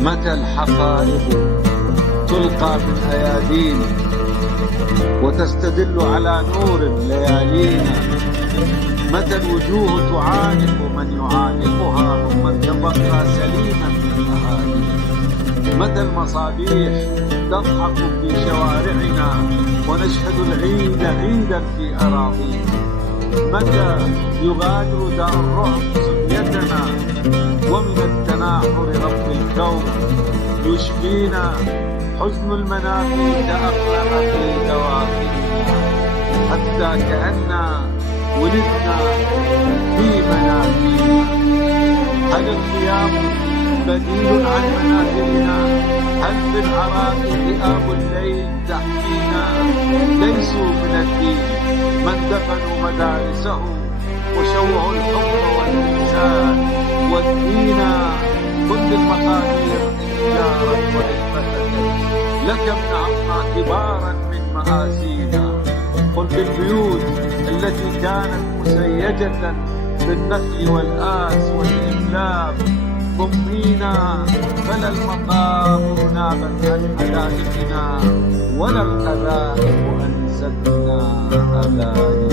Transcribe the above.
متى الحقائق تلقى من أيادينا وتستدل على نور ليالينا؟ متى الوجوه تعانق من يعانقها ومن تبقى سليما من أهالينا؟ متى المصابيح تضحك في شوارعنا ونشهد العيد عيدا في أراضينا؟ متى يغادر داء الرعب سقيتنا ومن التناحر رب الكون يشفينا حزن المناخ تأقلم في دواخلنا حتى كأننا ولدنا في مناخينا؟ هل الخيام بديل عن منازلنا؟ هل في العراق ذئاب الليل تحمينا؟ ليسوا من الدين من دفنوا مدارسه وشوهوا الحب والإنسان والدين. كل المقادير إن جارت وإن فتت لك منعنا كبارا من مآسينا. قل بالبيوت التي كانت مسيجة بالنخل والآس والإملاق ضمينا، فلا المقابر نابت عن حدائقنا ولا القذائف أنستنا أغانينا.